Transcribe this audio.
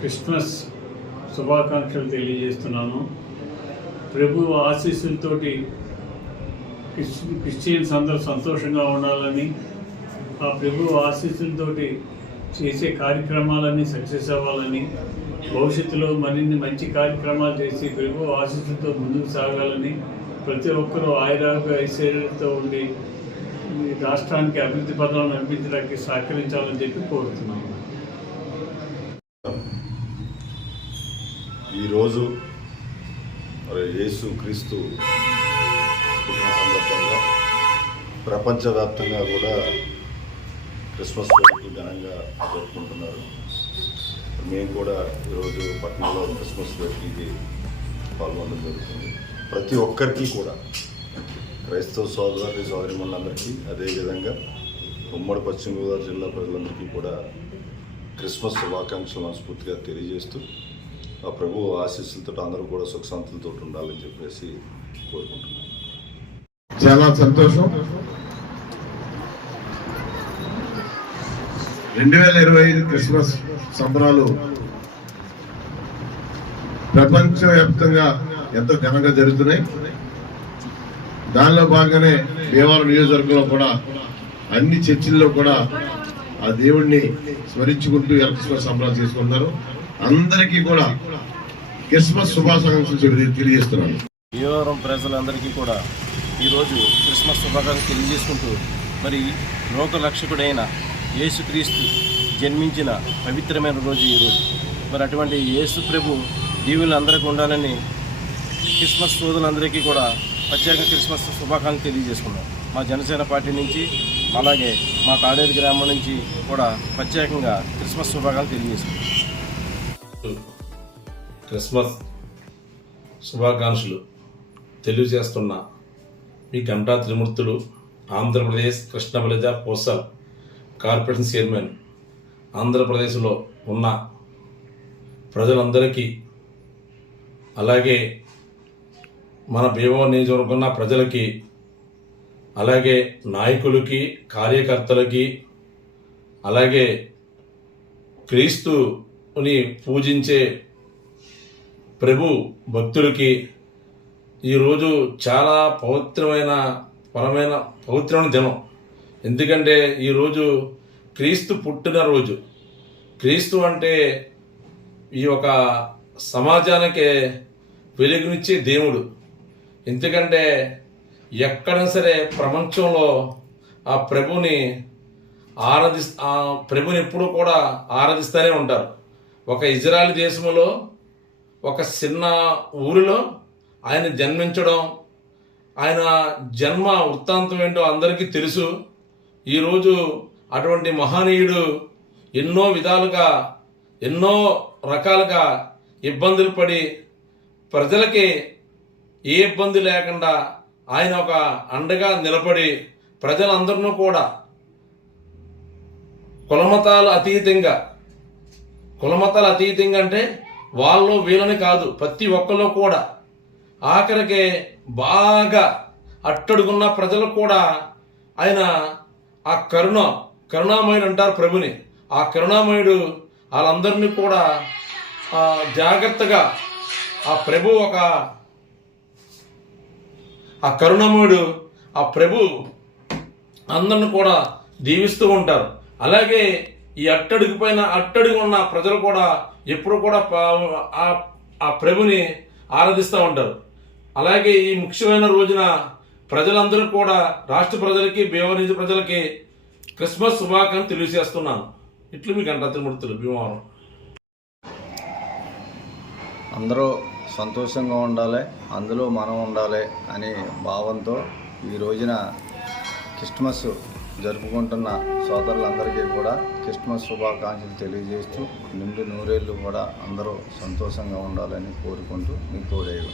Christmas శుభాకాంక్షలు తెలియజేస్తున్నాను. ప్రభు ఆశీస్సులతోటి Chris Christians అందరూ సంతోషంగా ఉండాలని ఆ ప్రభు ఆశీస్సులతోటి చేసే కార్యక్రమాలన్నీ సక్సెస్ అవ్వాలని భవిష్యత్తులో మరిన్ని మంచి కార్యక్రమాలు చేసి ప్రభు ఆశీస్సులతో ముందుకు సాగాలని ప్రతి ఒక్కరూ ఆయురారోగ్య ఐశ్వర్యంతో ఉండి ఈ రాష్ట్రానికి అభివృద్ధి పదాలను నడిపించడానికి సహకరించాలని చెప్పి కోరుతున్నాను. ఈరోజు మరి యేసు క్రీస్తు సందర్భంగా ప్రపంచవ్యాప్తంగా కూడా క్రిస్మస్ వేడుకలు ఘనంగా జరుపుకుంటున్నారు. మేము కూడా ఈరోజు పట్టణంలో క్రిస్మస్ వేడుకలకి పాల్గొనడం జరుగుతుంది. ప్రతి ఒక్కరికి కూడా క్రైస్తవ సోదరి సోదరిమణులందరికీ అదేవిధంగా ఉమ్మడి పశ్చిమ గోదావరి జిల్లా ప్రజలందరికీ కూడా క్రిస్మస్ శుభాకాంక్షలు మనస్ఫూర్తిగా తెలియజేస్తూ ఆ ప్రభు ఆశీస్సులతో అందరూ కూడా సుఖశాంతులతో ఉండాలని చెప్పేసి కోరుకుంటున్నాను. చాలా సంతోషం. రెండు వేల ఇరవై ఐదు క్రిస్మస్ సంబరాలు ప్రపంచవ్యాప్తంగా ఎంతో ఘనంగా జరుగుతున్నాయి. దానిలో భాగంగానే భీమవరం నియోజకవర్గంలో కూడా అన్ని చర్చిల్లో కూడా ఆ దేవుణ్ణి స్మరించుకుంటూ ఎలక్ట్రిస్మస్ సంబరాలు చేసుకుంటున్నారు. అందరికీ కూడా క్రిస్మస్ శుభాకాంక్షలు తెలియజేస్తున్నాను. భీమవరం ప్రజలందరికీ కూడా ఈరోజు క్రిస్మస్ శుభాకాంక్షలు తెలియజేసుకుంటూ మరి లోక రక్షకుడైన యేసుక్రీస్తు జన్మించిన పవిత్రమైన రోజు ఈరోజు. మరి అటువంటి యేసు ప్రభు దీవులు అందరికీ ఉండాలని క్రిస్మస్ సోదరులందరికీ కూడా ప్రత్యేక క్రిస్మస్ శుభాకాంక్షలు తెలియజేసుకున్నాం. మా జనసేన పార్టీ నుంచి అలాగే మా తాడేరు గ్రామం నుంచి కూడా ప్రత్యేకంగా క్రిస్మస్ శుభాకాంక్షలు తెలియజేసుకున్నాం. క్రిస్మస్ శుభాకాంక్షలు తెలియజేస్తున్న మీ గంటా త్రిమూర్తులు ఆంధ్రప్రదేశ్ కృష్ణబలిజ పోసల్ కార్పొరేషన్ చైర్మన్ ఆంధ్రప్రదేశ్లో ఉన్న ప్రజలందరికీ అలాగే మన భీమవరం నియోజకవర్గం ఉన్న ప్రజలకి అలాగే నాయకులకి కార్యకర్తలకి అలాగే క్రీస్తుని పూజించే ప్రభు భక్తులకి ఈరోజు చాలా పవిత్రమైన పరమైన పవిత్రమైన దినం. ఎందుకంటే ఈరోజు క్రీస్తు పుట్టిన రోజు. క్రీస్తు అంటే ఈ యొక్క సమాజానికి వెలుగునిచ్చే దేవుడు. ఎందుకంటే ఎక్కడైనా సరే ప్రపంచంలో ఆ ప్రభుని ఆరాధి ఆ ప్రభుని ఎప్పుడూ కూడా ఆరాధిస్తూనే ఉంటారు. ఒక ఇజ్రాయల్ దేశంలో ఒక చిన్న ఊరిలో ఆయన జన్మించడం ఆయన జన్మ వృత్తాంతం ఏంటో అందరికీ తెలుసు. ఈరోజు అటువంటి మహనీయుడు ఎన్నో విధాలుగా ఎన్నో రకాలుగా ఇబ్బందులు పడి ప్రజలకి ఏ ఇబ్బంది లేకుండా ఆయన ఒక అండగా నిలబడి ప్రజలందరినూ కూడా కులమతాలు అతీతంగా కులమతాలు అతీతంగా అంటే వాళ్ళు వీళ్ళని కాదు ప్రతి ఒక్కరు కూడా ఆఖరికి బాగా అట్టడుగున్న ప్రజలు కూడా ఆయన ఆ కరుణ కరుణామయుడు అంటారు ప్రభుని. ఆ కరుణామయుడు వాళ్ళందరినీ కూడా జాగ్రత్తగా ఆ ప్రభు ఒక ఆ కరుణముడు ఆ ప్రభు అందరిని కూడా దీవిస్తూ ఉంటారు. అలాగే ఈ అట్టడుగు పైన అట్టడుగు ఉన్న ప్రజలు కూడా ఎప్పుడు కూడా ఆ- ప్రభుని ఆరాధిస్తూ ఉంటారు. అలాగే ఈ ముఖ్యమైన రోజున ప్రజలందరూ కూడా రాష్ట్ర ప్రజలకి భీమవరం ప్రజలకి క్రిస్మస్ శుభాకాంక్షలు తెలియజేస్తున్నాను. ఇట్లు మీకు అంట త్రిమూర్తులు భీమవరం. అందరూ సంతోషంగా ఉండాలి అందులో మనం ఉండాలి అనే భావంతో ఈ రోజున క్రిస్మస్ జరుపుకుంటున్న సోదరులందరికీ కూడా క్రిస్మస్ శుభాకాంక్షలు తెలియజేస్తూ నిండు నూరేళ్ళు కూడా అందరూ సంతోషంగా ఉండాలని కోరుకుంటూ మీకు కోరేది